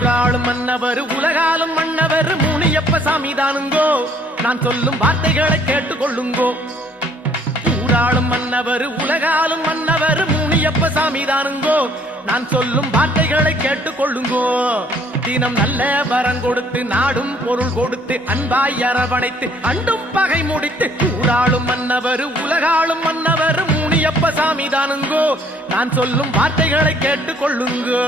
ஊராளும் மன்னவர் உலகாலும் மன்னவர் முனியப்ப சாமி தானுங்கோ. நான் சொல்லும் வார்த்தைகளை கேட்டுக்கொள்ளுங்கோ. ஊராளும் மன்னவர் உலகாலும் மன்னவர் முனியப்ப சாமி தானுங்கோ. நான் சொல்லும் வார்த்தைகளை கேட்டுக்கொள்ளுங்கோ. தினம் நல்ல வரம் கொடுத்து நாடும் பொருள் கொடுத்து அன்பாய் அரவணைத்து அண்டும் பகை முடித்து ஊராளும் மன்னவர் உலகாலும் மன்னவர் முனியப்ப சாமி தானுங்கோ. நான் சொல்லும் வார்த்தைகளை கேட்டுக்கொள்ளுங்கோ.